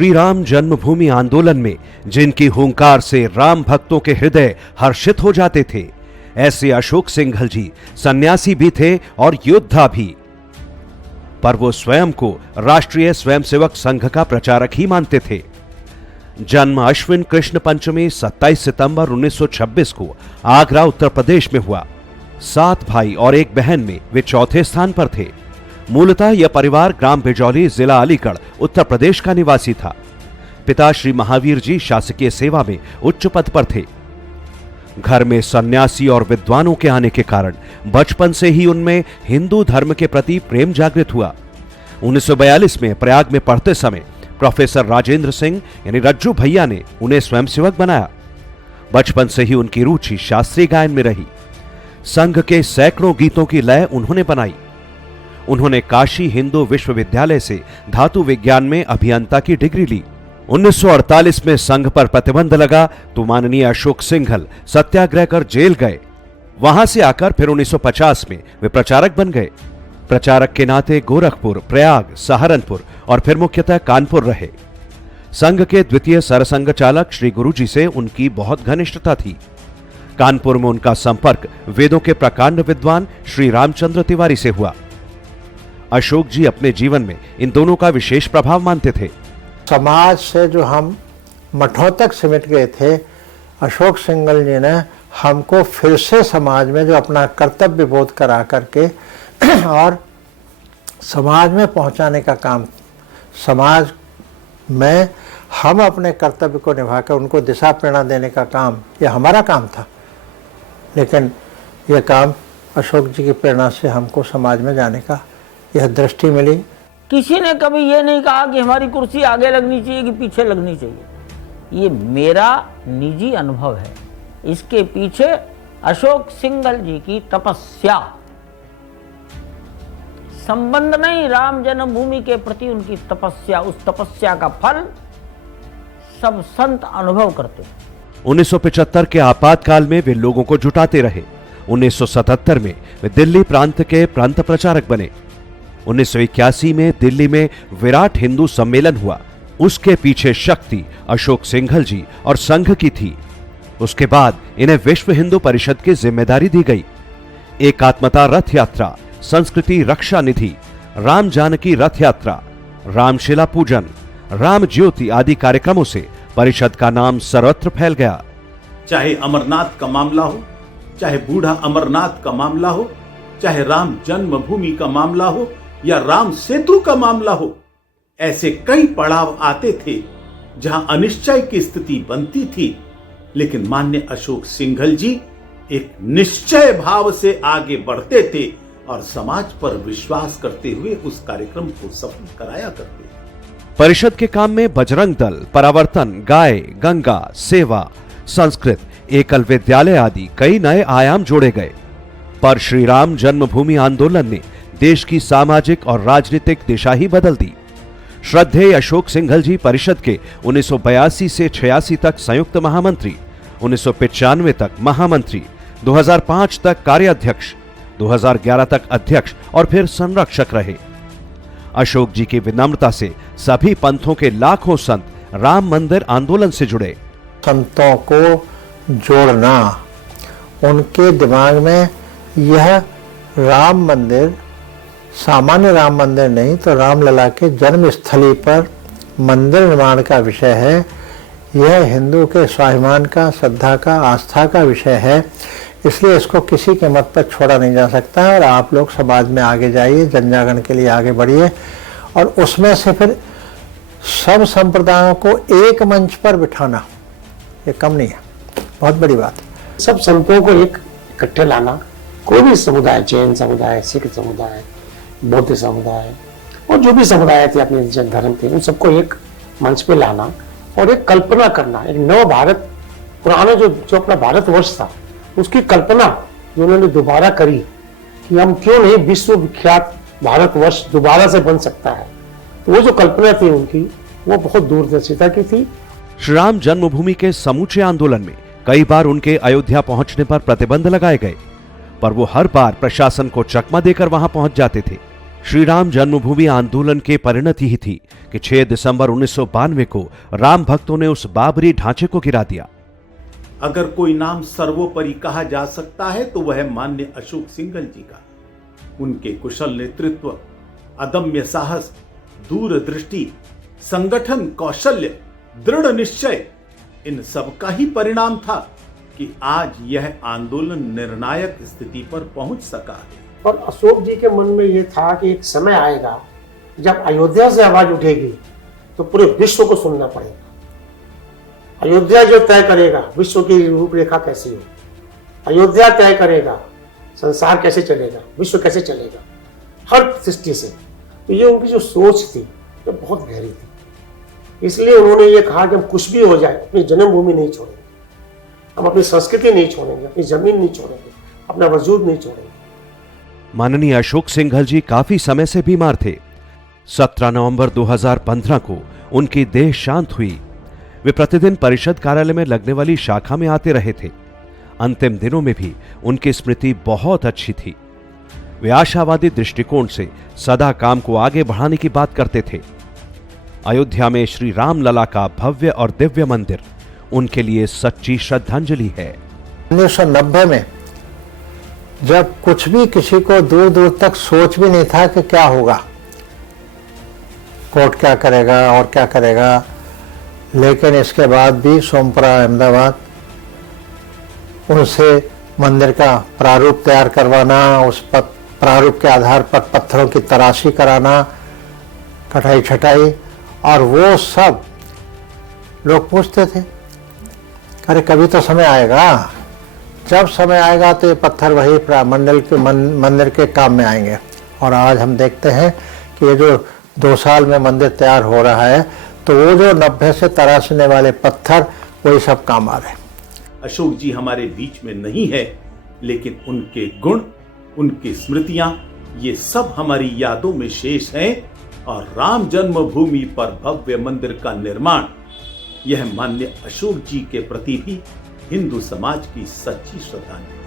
श्री राम जन्मभूमि आंदोलन में जिनकी हुंकार से राम भक्तों के हृदय हर्षित हो जाते थे, ऐसे अशोक सिंघल जी सन्यासी भी थे और योद्धा भी। पर वो स्वयं को राष्ट्रीय स्वयंसेवक संघ का प्रचारक ही मानते थे। जन्म अश्विन कृष्ण पंचमी 27 सितंबर 1926 को आगरा उत्तर प्रदेश में हुआ। 7 भाई और 1 बहन में वे चौथे स्थान पर थे। मूलतः यह परिवार ग्राम बिजौली, जिला अलीगढ़, उत्तर प्रदेश का निवासी था। पिता श्री महावीर जी शासकीय सेवा में उच्च पद पर थे। घर में सन्यासी और विद्वानों के आने के कारण बचपन से ही उनमें हिंदू धर्म के प्रति प्रेम जागृत हुआ। 1942 में प्रयाग में पढ़ते समय प्रोफेसर राजेंद्र सिंह यानी रज्जू भैया ने उन्हें स्वयंसेवक बनाया। बचपन से ही उनकी रुचि शास्त्रीय गायन में रही। संघ के सैकड़ों गीतों की लय उन्होंने बनाई। उन्होंने काशी हिंदू विश्वविद्यालय से धातु विज्ञान में अभियंता की डिग्री ली। 1948 में संघ पर प्रतिबंध लगा तो माननीय अशोक सिंघल सत्याग्रह कर जेल गए। वहां से आकर फिर 1950 में वे प्रचारक बन गए। प्रचारक के नाते गोरखपुर, प्रयाग, सहारनपुर और फिर मुख्यतः कानपुर रहे। संघ के द्वितीय सरसंघ चालक श्री गुरुजी से उनकी बहुत घनिष्ठता थी। कानपुर में उनका संपर्क वेदों के प्रकांड विद्वान श्री रामचंद्र तिवारी से हुआ। अशोक जी अपने जीवन में इन दोनों का विशेष प्रभाव मानते थे। समाज से जो हम मठों तक सिमट गए थे, अशोक सिंघल जी ने हमको फिर से समाज में जो अपना कर्तव्य बोध करा करके और समाज में पहुंचाने का काम, समाज में हम अपने कर्तव्य को निभाकर उनको दिशा प्रेरणा देने का काम, यह हमारा काम था। लेकिन यह काम अशोक जी की प्रेरणा से हमको समाज में जाने का यह दृष्टि मिली। किसी ने कभी ये नहीं कहा कि हमारी कुर्सी आगे लगनी चाहिए कि पीछे लगनी चाहिए। ये मेरा निजी अनुभव है। इसके पीछे अशोक सिंघल जी की तपस्या, संबंध नहीं, राम जन्मभूमि के प्रति उनकी तपस्या, उस तपस्या का फल सब संत अनुभव करते हैं। 1975 के आपातकाल में वे लोगों को जुटाते रहे। 1977 में वे दिल्ली प्रांत के प्रांत प्रचारक बने। 1981 में दिल्ली में विराट हिंदू सम्मेलन हुआ। उसके पीछे शक्ति अशोक सिंघल जी और संघ की थी। उसके बाद इन्हें विश्व हिंदू परिषद की जिम्मेदारी दी गई। एकात्मता रथ यात्रा, संस्कृति रक्षा निधि, राम जानकी रथ यात्रा, रामशिला पूजन, राम ज्योति आदि कार्यक्रमों से परिषद का नाम सर्वत्र फैल गया। चाहे अमरनाथ का मामला हो, चाहे बूढ़ा अमरनाथ का मामला हो, चाहे राम जन्मभूमि का मामला हो या राम सेतु का मामला हो, ऐसे कई पड़ाव आते थे जहां अनिश्चय की स्थिति बनती थी। लेकिन माननीय अशोक सिंघल जी एक निश्चय भाव से आगे बढ़ते थे और समाज पर विश्वास करते हुए उस कार्यक्रम को सफल कराया करते थे। परिषद के काम में बजरंग दल, परावर्तन, गाय, गंगा, सेवा, संस्कृत, एकल विद्यालय आदि कई नए आयाम जोड़े गए। पर श्री राम जन्मभूमि आंदोलन ने देश की सामाजिक और राजनीतिक दिशा ही बदल दी। श्रद्धेय अशोक सिंघल जी परिषद के 1982 से 86 तक संयुक्त महामंत्री, 1995 तक महामंत्री, 2005 तक कार्याध्यक्ष, 2011 तक अध्यक्ष और फिर संरक्षक रहे। अशोक जी की विनम्रता से सभी पंथों के लाखों संत राम मंदिर आंदोलन से जुड़े। संतों को जोड़ना, उनके दिमाग में यह राम मंदिर सामान्य राम मंदिर नहीं तो रामलला के जन्मस्थली पर मंदिर निर्माण का विषय है। यह हिंदू के स्वाभिमान का, श्रद्धा का, आस्था का विषय है। इसलिए इसको किसी के मत पर छोड़ा नहीं जा सकता है। और आप लोग समाज में आगे जाइए, जन जागरण के लिए आगे बढ़िए और उसमें से फिर सब संप्रदायों को एक मंच पर बिठाना, ये कम नहीं है, बहुत बड़ी बात है। सब संतों को एक इकट्ठे लाना, कोई भी समुदाय, जैन समुदाय, सिख समुदाय, बौद्ध समुदाय और जो भी समुदाय थे अपने जन धर्म थे, उन सबको एक मंच पे लाना और एक कल्पना करना, एक नव भारत, पुराना जो अपना भारतवर्ष था उसकी कल्पना जो उन्होंने दोबारा करी कि हम क्यों नहीं विश्व विख्यात भारतवर्ष दोबारा से बन सकता है। तो वो जो कल्पना थी उनकी, वो बहुत दूरदर्शिता की थी। श्री राम जन्मभूमि के समूचे आंदोलन में कई बार उनके अयोध्या पहुंचने पर प्रतिबंध लगाए गए, पर वो हर बार प्रशासन को चकमा देकर वहां पहुंच जाते थे। श्री राम जन्मभूमि आंदोलन के परिणति ही थी कि 6 दिसंबर 1992 को राम भक्तों ने उस बाबरी ढांचे को गिरा दिया। अगर कोई नाम सर्वोपरि कहा जा सकता है तो वह माननीय अशोक सिंघल जी का। उनके कुशल नेतृत्व, अदम्य साहस, दूरदृष्टि, संगठन कौशल्य, दृढ़ निश्चय, इन सब का ही परिणाम था कि आज यह आंदोलन निर्णायक स्थिति पर पहुंच सका है। और अशोक जी के मन में ये था कि एक समय आएगा जब अयोध्या से आवाज उठेगी तो पूरे विश्व को सुनना पड़ेगा। अयोध्या जो तय करेगा विश्व की रूपरेखा कैसी हो, अयोध्या तय करेगा संसार कैसे चलेगा, विश्व कैसे चलेगा, हर दृष्टि से। तो ये उनकी जो सोच थी ये बहुत गहरी थी। इसलिए उन्होंने ये कहा कि हम कुछ भी हो जाए अपनी जन्मभूमि नहीं छोड़ेंगे, हम अपनी संस्कृति नहीं छोड़ेंगे, अपनी जमीन नहीं छोड़ेंगे, अपना वजूद नहीं छोड़ेंगे। माननीय अशोक सिंघल जी काफी समय से बीमार थे। 17 नवंबर 2015 को उनकी देह शांत हुई। वे प्रतिदिन परिषद कार्यालय में लगने वाली शाखा में आते रहे थे। अंतिम दिनों में भी उनकी स्मृति बहुत अच्छी थी। वे आशावादी दृष्टिकोण से सदा काम को आगे बढ़ाने की बात करते थे। अयोध्या में श्री राम लला का भव्य और दिव्य मंदिर उनके लिए सच्ची श्रद्धांजलि है। 1990 में जब कुछ भी किसी को दूर दूर तक सोच भी नहीं था कि क्या होगा, कोर्ट क्या करेगा और क्या करेगा, लेकिन इसके बाद भी सोमपुरा अहमदाबाद उनसे मंदिर का प्रारूप तैयार करवाना, उस प्रारूप के आधार पर पत्थरों की तराशी कराना, कटाई छटाई, और वो सब लोग पूछते थे अरे कभी तो समय आएगा, जब समय आएगा तो ये पत्थर वही मंदिर के काम में आएंगे। और आज हम देखते हैं कि ये जो 2 साल में मंदिर तैयार हो रहा है तो वो जो 90 से तराशने वाले पत्थर वही सब काम आ रहे हैं। अशोक जी हमारे बीच में नहीं है, लेकिन उनके गुण, उनकी स्मृतियां, ये सब हमारी यादों में शेष हैं। और राम जन्मभूमि पर भव्य मंदिर का निर्माण, यह माननीय अशोक जी के प्रति भी हिंदू समाज की सच्ची श्रद्धांजलि।